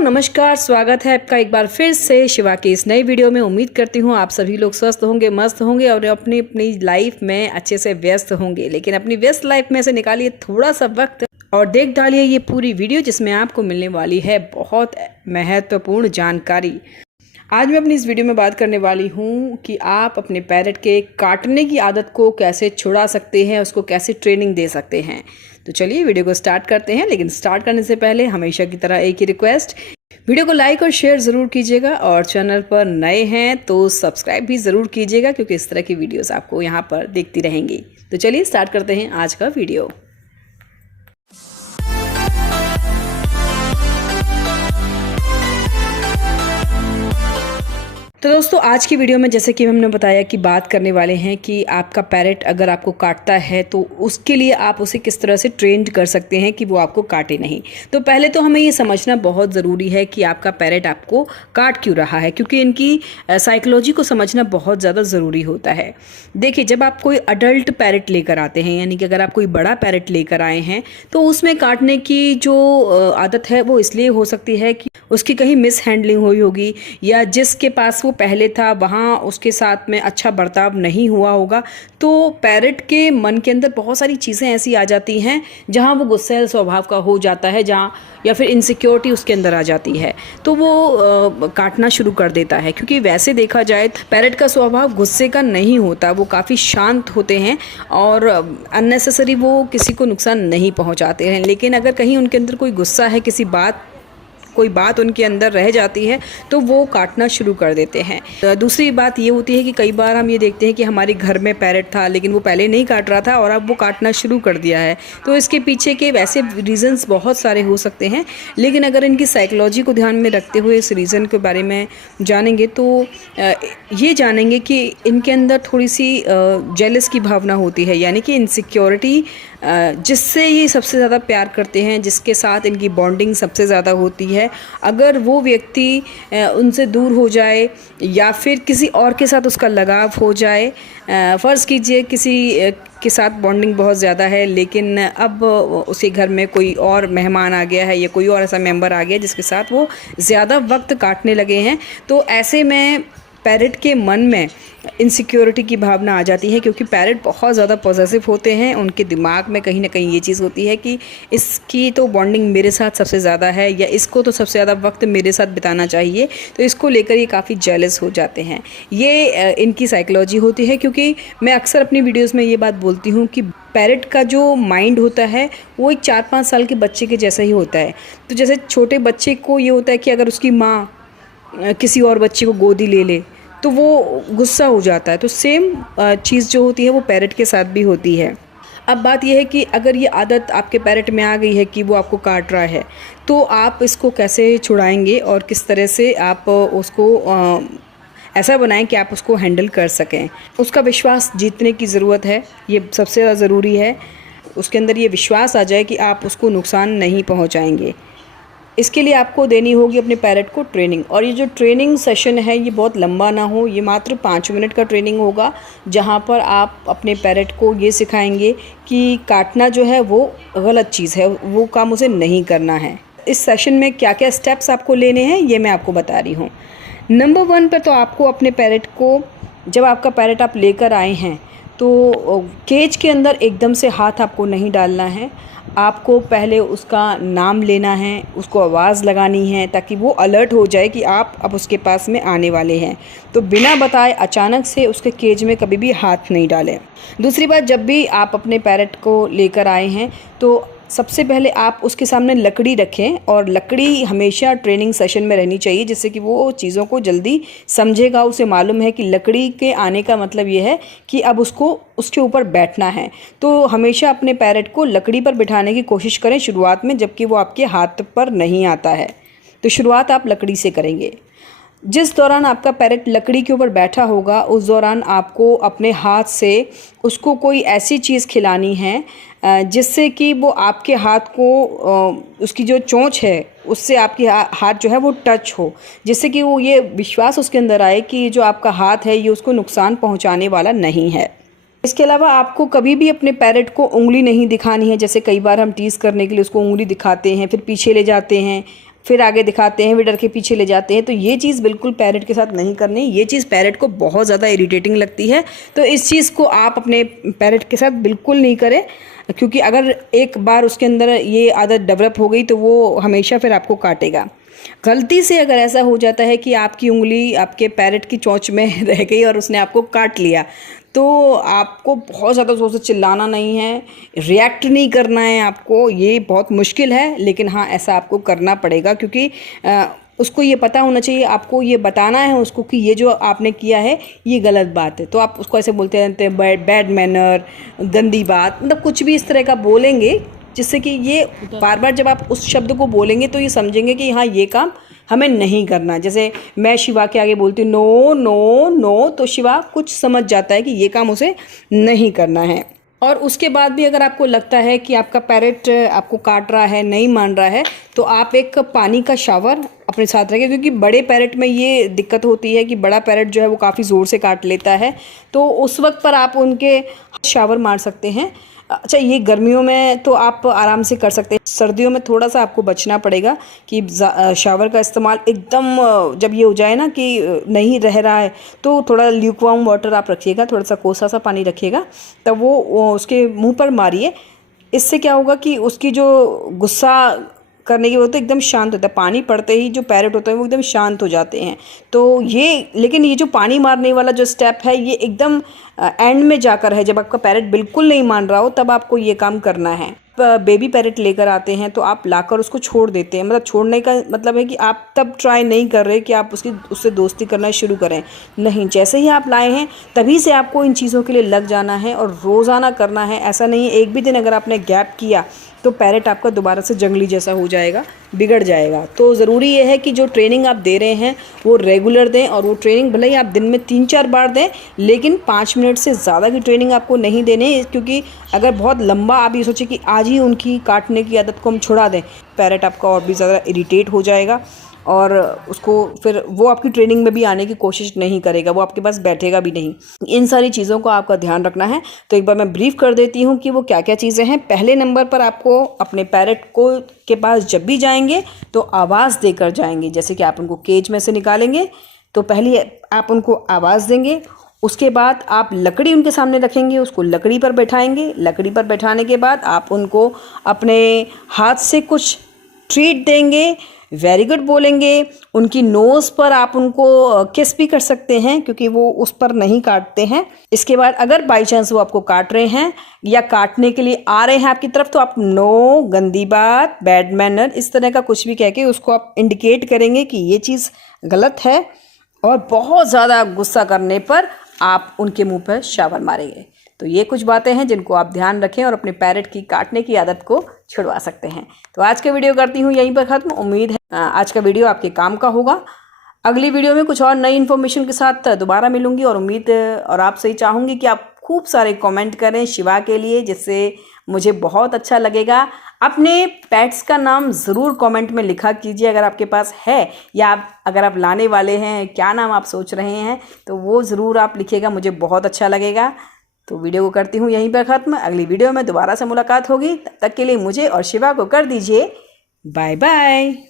नमस्कार, स्वागत है आपका एक बार फिर से शिवा की इस नई वीडियो में। उम्मीद करती हूँ आप सभी लोग स्वस्थ होंगे, मस्त होंगे और अपनी अपनी लाइफ में अच्छे से व्यस्त होंगे। लेकिन अपनी व्यस्त लाइफ में से निकालिए थोड़ा सा वक्त और देख डालिए ये पूरी वीडियो, जिसमें आपको मिलने वाली है बहुत महत्वपूर्ण जानकारी। आज मैं अपनी इस वीडियो में बात करने वाली हूँ कि आप अपने पैरेट के काटने की आदत को कैसे छुड़ा सकते हैं, उसको कैसे ट्रेनिंग दे सकते हैं। तो चलिए वीडियो को स्टार्ट करते हैं। लेकिन स्टार्ट करने से पहले हमेशा की तरह एक ही रिक्वेस्ट, वीडियो को लाइक और शेयर ज़रूर कीजिएगा और चैनल पर नए हैं तो सब्सक्राइब भी ज़रूर कीजिएगा, क्योंकि इस तरह की वीडियोस आपको यहाँ पर देखती रहेंगी। तो चलिए स्टार्ट करते हैं आज का वीडियो। तो दोस्तों, आज की वीडियो में जैसे कि हमने बताया कि बात करने वाले हैं कि आपका पैरेट अगर आपको काटता है तो उसके लिए आप उसे किस तरह से ट्रेन कर सकते हैं कि वो आपको काटे नहीं। तो पहले तो हमें ये समझना बहुत ज़रूरी है कि आपका पैरेट आपको काट क्यों रहा है, क्योंकि इनकी साइकोलॉजी को समझना बहुत ज़्यादा ज़रूरी होता है। देखिए, जब आप कोई अडल्ट पैरेट लेकर आते हैं, यानी कि अगर आप कोई बड़ा पैरेट लेकर आए हैं, तो उसमें काटने की जो आदत है वो इसलिए हो सकती है कि उसकी कहीं मिस हैंडलिंग हुई होगी, या जिसके पास वो पहले था वहाँ उसके साथ में अच्छा बर्ताव नहीं हुआ होगा। तो पैरेट के मन के अंदर बहुत सारी चीज़ें ऐसी आ जाती हैं जहाँ वो गुस्सैल स्वभाव का हो जाता है, जहाँ या फिर इनसिक्योरिटी उसके अंदर आ जाती है, तो वो काटना शुरू कर देता है। क्योंकि वैसे देखा जाए पैरेट का स्वभाव गुस्से का नहीं होता, वो काफ़ी शांत होते हैं और अननेसेसरी वो किसी को नुकसान नहीं पहुँचाते हैं। लेकिन अगर कहीं उनके अंदर कोई गुस्सा है, कोई बात उनके अंदर रह जाती है, तो वो काटना शुरू कर देते हैं। दूसरी बात ये होती है कि कई बार हम ये देखते हैं कि हमारे घर में पैरेट था, लेकिन वो पहले नहीं काट रहा था और अब वो काटना शुरू कर दिया है। तो इसके पीछे के वैसे रीज़न्स बहुत सारे हो सकते हैं, लेकिन अगर इनकी साइकोलॉजी को ध्यान में रखते हुए इस रीज़न के बारे में जानेंगे तो ये जानेंगे कि इनके अंदर थोड़ी सी जेलस की भावना होती है, यानी कि इनसिक्योरिटी, जिससे ये सबसे ज़्यादा प्यार करते हैं, जिसके साथ इनकी बॉन्डिंग सबसे ज़्यादा होती है। अगर वो व्यक्ति उनसे दूर हो जाए या फिर किसी और के साथ उसका लगाव हो जाए, फ़र्ज़ कीजिए किसी के साथ बॉन्डिंग बहुत ज़्यादा है, लेकिन अब उसके घर में कोई और मेहमान आ गया है या कोई और ऐसा मेंबर आ गया जिसके साथ वो ज़्यादा वक्त काटने लगे हैं, तो ऐसे में पैरेट के मन में इनसिक्योरिटी की भावना आ जाती है। क्योंकि पैरेट बहुत ज़्यादा पॉसेसिव होते हैं, उनके दिमाग में कहीं ना कहीं ये चीज़ होती है कि इसकी तो बॉन्डिंग मेरे साथ सबसे ज़्यादा है, या इसको तो सबसे ज़्यादा वक्त मेरे साथ बिताना चाहिए, तो इसको लेकर ये काफ़ी जेलस हो जाते हैं। ये इनकी साइकोलॉजी होती है। क्योंकि मैं अक्सर अपनी वीडियोज़ में ये बात बोलती हूँ कि पैरेट का जो माइंड होता है वो एक 4-5 साल के बच्चे के जैसा ही होता है। तो जैसे छोटे बच्चे को ये होता है कि अगर उसकी माँ किसी और बच्चे को गोदी ले ले तो वो गुस्सा हो जाता है, तो सेम चीज़ जो होती है वो पैरेट के साथ भी होती है। अब बात यह है कि अगर ये आदत आपके पैरेट में आ गई है कि वो आपको काट रहा है, तो आप इसको कैसे छुड़ाएंगे और किस तरह से आप उसको ऐसा बनाएं कि आप उसको हैंडल कर सकें। उसका विश्वास जीतने की ज़रूरत है, ये सबसे ज़्यादा ज़रूरी है। उसके अंदर ये विश्वास आ जाए कि आप उसको नुकसान नहीं पहुँचाएंगे। इसके लिए आपको देनी होगी अपने पैरेट को ट्रेनिंग, और ये जो ट्रेनिंग सेशन है ये बहुत लंबा ना हो, ये मात्र 5 मिनट का ट्रेनिंग होगा, जहाँ पर आप अपने पैरेट को ये सिखाएंगे कि काटना जो है वो गलत चीज़ है, वो काम उसे नहीं करना है। इस सेशन में क्या क्या स्टेप्स आपको लेने हैं ये मैं आपको बता रही हूँ। नंबर 1 पर तो आपको अपने पैरेट को, जब आपका पैरेट आप लेकर आए हैं तो केज के अंदर एकदम से हाथ आपको नहीं डालना है। आपको पहले उसका नाम लेना है, उसको आवाज़ लगानी है, ताकि वो अलर्ट हो जाए कि आप अब उसके पास में आने वाले हैं। तो बिना बताए अचानक से उसके केज में कभी भी हाथ नहीं डालें। दूसरी बात, जब भी आप अपने पैरेट को लेकर आए हैं तो सबसे पहले आप उसके सामने लकड़ी रखें, और लकड़ी हमेशा ट्रेनिंग सेशन में रहनी चाहिए, जिससे कि वो चीज़ों को जल्दी समझेगा। उसे मालूम है कि लकड़ी के आने का मतलब ये है कि अब उसको उसके ऊपर बैठना है। तो हमेशा अपने पैरेट को लकड़ी पर बिठाने की कोशिश करें शुरुआत में, जबकि वो आपके हाथ पर नहीं आता है। तो शुरुआत आप लकड़ी से करेंगे। जिस दौरान आपका पैरेट लकड़ी के ऊपर बैठा होगा, उस दौरान आपको अपने हाथ से उसको कोई ऐसी चीज़ खिलानी है जिससे कि वो आपके हाथ को, उसकी जो चोंच है उससे आपकी हाथ जो है वो टच हो, जिससे कि वो ये विश्वास उसके अंदर आए कि जो आपका हाथ है ये उसको नुकसान पहुंचाने वाला नहीं है। इसके अलावा आपको कभी भी अपने पैरेट को उंगली नहीं दिखानी है। जैसे कई बार हम टीज़ करने के लिए उसको उंगली दिखाते हैं, फिर पीछे ले जाते हैं फिर आगे दिखाते हैं, फिर डर के पीछे ले जाते हैं। तो ये चीज़ बिल्कुल पैरेट के साथ नहीं करनी। ये चीज़ पैरेट को बहुत ज़्यादा इरिटेटिंग लगती है। तो इस चीज़ को आप अपने पैरेट के साथ बिल्कुल नहीं करें, क्योंकि अगर एक बार उसके अंदर ये आदत डेवलप हो गई तो वो हमेशा फिर आपको काटेगा। गलती से अगर ऐसा हो जाता है कि आपकी उंगली आपके पैरेट की चोंच में रह गई और उसने आपको काट लिया, तो आपको बहुत ज़्यादा ज़ोर से चिल्लाना नहीं है, रिएक्ट नहीं करना है आपको। ये बहुत मुश्किल है, लेकिन हाँ ऐसा आपको करना पड़ेगा, क्योंकि उसको ये पता होना चाहिए, आपको ये बताना है उसको कि ये जो आपने किया है ये गलत बात है। तो आप उसको ऐसे बोलते रहते हैं बैड मैनर, गंदी बात, मतलब कुछ भी इस तरह का बोलेंगे जिससे कि ये बार बार जब आप उस शब्द को बोलेंगे तो ये समझेंगे कि हाँ ये काम हमें नहीं करना। जैसे मैं शिवा के आगे बोलती हूँ नो नो नो, तो शिवा कुछ समझ जाता है कि ये काम उसे नहीं करना है। और उसके बाद भी अगर आपको लगता है कि आपका पैरेट आपको काट रहा है, नहीं मान रहा है, तो आप एक पानी का शावर अपने साथ रखें, क्योंकि बड़े पैरेट में ये दिक्कत होती है कि बड़ा पैरेट जो है वो काफ़ी ज़ोर से काट लेता है। तो उस वक्त पर आप उनके शावर मार सकते हैं। अच्छा, ये गर्मियों में तो आप आराम से कर सकते हैं, सर्दियों में थोड़ा सा आपको बचना पड़ेगा कि शावर का इस्तेमाल एकदम जब ये हो जाए ना कि नहीं रह रहा है, तो थोड़ा ल्यूकवार्म वाटर आप रखिएगा, थोड़ा सा कोसा सा पानी रखिएगा, तब वो उसके मुंह पर मारिए। इससे क्या होगा कि उसकी जो गुस्सा करने की वो तो एकदम शांत होता है। पानी पड़ते ही जो पैरेट होते हैं वो एकदम शांत हो जाते हैं। तो ये, लेकिन ये जो पानी मारने वाला जो स्टेप है ये एकदम एंड में जाकर है, जब आपका पैरेट बिल्कुल नहीं मान रहा हो तब आपको ये काम करना है। बेबी पैरेट लेकर आते हैं तो आप लाकर उसको छोड़ देते हैं, मतलब छोड़ने का मतलब है कि आप तब ट्राई नहीं कर रहे कि आप उससे दोस्ती करना शुरू करें, नहीं, जैसे ही आप लाए हैं तभी से आपको इन चीज़ों के लिए लग जाना है और रोज़ाना करना है। ऐसा नहीं है एक भी दिन अगर आपने गैप किया तो पैरेट आपका दोबारा से जंगली जैसा हो जाएगा, बिगड़ जाएगा। तो ज़रूरी ये है कि जो ट्रेनिंग आप दे रहे हैं वो रेगुलर दें, और वो ट्रेनिंग भले ही आप दिन में 3-4 बार दें, लेकिन 5 मिनट से ज़्यादा की ट्रेनिंग आपको नहीं देनी, क्योंकि अगर बहुत लंबा आप ये सोचें कि आज ही उनकी काटने की आदत को हम छुड़ा दें, पैरेट आपका और भी ज़्यादा इरिटेट हो जाएगा और उसको फिर वो आपकी ट्रेनिंग में भी आने की कोशिश नहीं करेगा, वो आपके पास बैठेगा भी नहीं। इन सारी चीज़ों को आपका ध्यान रखना है। तो एक बार मैं ब्रीफ कर देती हूँ कि वो क्या क्या चीज़ें हैं। पहले नंबर पर आपको अपने पैरेट को के पास जब भी जाएंगे तो आवाज़ देकर जाएंगे। जैसे कि आप उनको केज में से निकालेंगे तो पहले आप उनको आवाज़ देंगे, उसके बाद आप लकड़ी उनके सामने रखेंगे, उसको लकड़ी पर बैठाएंगे। लकड़ी पर बैठाने के बाद आप उनको अपने हाथ से कुछ ट्रीट देंगे, वेरी गुड बोलेंगे। उनकी नोज़ पर आप उनको किस भी कर सकते हैं, क्योंकि वो उस पर नहीं काटते हैं। इसके बाद अगर बाई चांस वो आपको काट रहे हैं या काटने के लिए आ रहे हैं आपकी तरफ, तो आप नो, गंदी बात, बैड मैनर, इस तरह का कुछ भी कह के उसको आप इंडिकेट करेंगे कि ये चीज़ गलत है। और बहुत ज़्यादा गुस्सा करने पर आप उनके मुंह पर शावर मारेंगे। तो ये कुछ बातें हैं जिनको आप ध्यान रखें और अपने पैरेट की काटने की आदत को छुड़वा सकते हैं। तो आज का वीडियो करती हूँ यहीं पर ख़त्म। उम्मीद है आज का वीडियो आपके काम का होगा। अगली वीडियो में कुछ और नई इन्फॉर्मेशन के साथ दोबारा मिलूंगी, और उम्मीद और आपसे ही चाहूँगी कि आप खूब सारे कमेंट करें शिवा के लिए, जिससे मुझे बहुत अच्छा लगेगा। अपने पेट्स का नाम ज़रूर कमेंट में लिखा कीजिए अगर आपके पास है, या अगर आप लाने वाले हैं, क्या नाम आप सोच रहे हैं, तो वो ज़रूर आप लिखिएगा, मुझे बहुत अच्छा लगेगा। तो वीडियो को करती हूँ यहीं पर ख़त्म। अगली वीडियो में दोबारा से मुलाकात होगी, तब तक के लिए मुझे और शिवा को कर दीजिए बाय बाय।